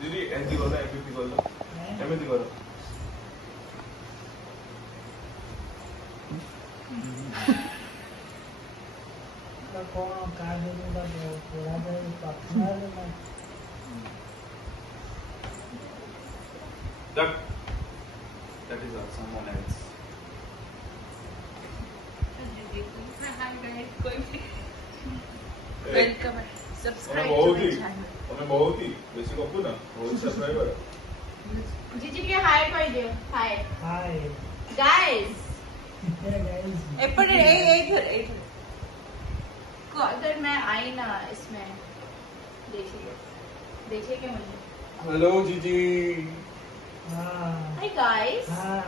दीदी ऐसी करो एमपी करो एमपी करो that is someone else welcome subscribe तुम्हें बहुत ही बेसिक गप्पू ना बहुत सब्सक्राइबर जीजी के हाय पाहिजे हाय गाइस अगर मैं आई ना इसमें देखिए क्या मुझे हेलो जीजी हाय गाइस